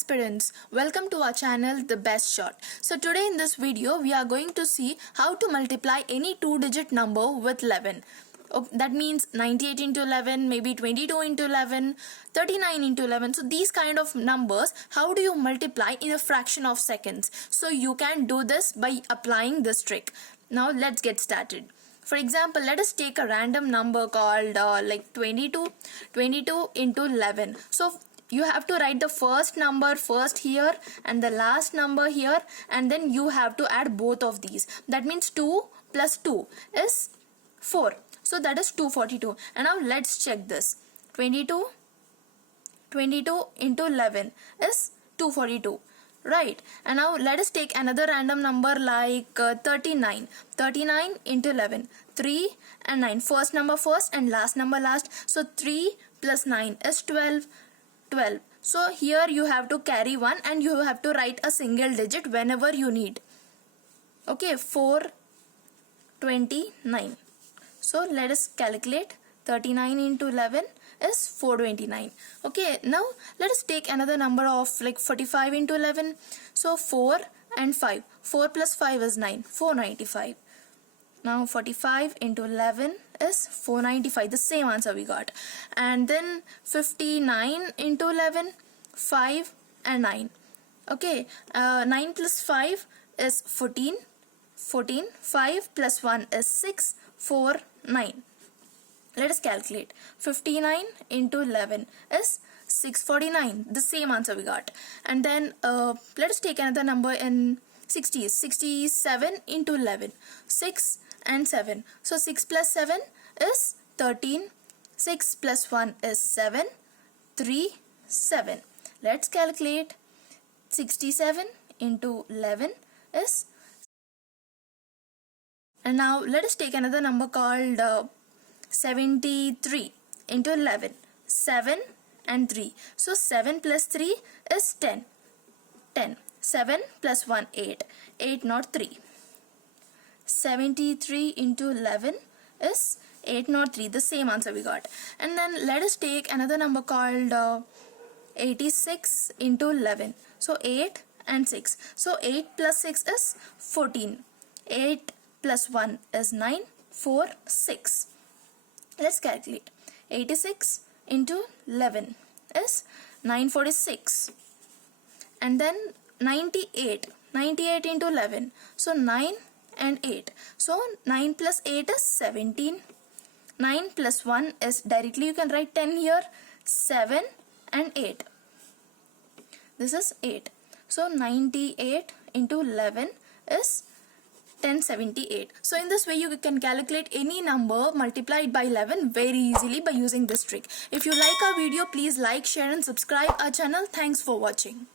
aspirants, welcome to our channel The Best Shot. So today in this video we are going to see how to multiply any two-digit number with 11. That means 98 into 11, maybe 22 into 11, 39 into 11. So these kind of numbers, how do you multiply in a fraction of seconds? So you can do this by applying this trick. Now let's get started. For example, let us take a random number called 22 into 11. So you have to write the first number first here and the last number here, and then you have to add both of these. That means 2 plus 2 is 4. So that is 242. And now let's check this. 22 into 11 is 242. Right. And now let us take another random number like 39. 39 into 11. 3 and 9. First number first and last number last. So 3 plus 9 is 12. So here you have to carry 1 and you have to write a single digit whenever you need. Okay, 429. So let us calculate. 39 into 11 is 429. Okay, now let us take another number of like 45 into 11. So 4 and 5. 4 plus 5 is 9. 495. Now 45 into 11 is 495. The same answer we got. And then 59 into 11, 5 and 9. Okay, 9 plus 5 is 14. 5 plus 1 is 6. 4, 9. Let us calculate. 59 into 11 is 649. The same answer we got. And then let us take another number in 60s. 67 into 11. 6 and 7. So 6 plus 7 is 13. 6 plus 1 is 7. 3, 7. Let's calculate. 67 into 11 is. And now let us take another number called 73 into 11. 7 and 3. So 7 plus 3 is 10. 10. 7 plus 1, 8. 8 not 3. 73 into 11 is 803. The same answer we got. And then let us take another number called 86 into 11. So 8 and 6. So 8 plus 6 is 14. 8 plus 1 is 9. 4, 6. Let's calculate. 86 into 11 is 946. And then 98. 98 into 11. So 9 and 8. So 9 plus 8 is 17. 9 plus 1 is directly you can write 10 here. 7 and 8. This is 8. So 98 into 11 is 1078. So in this way you can calculate any number multiplied by 11 very easily by using this trick. If you like our video, please like, share and subscribe our channel. Thanks for watching.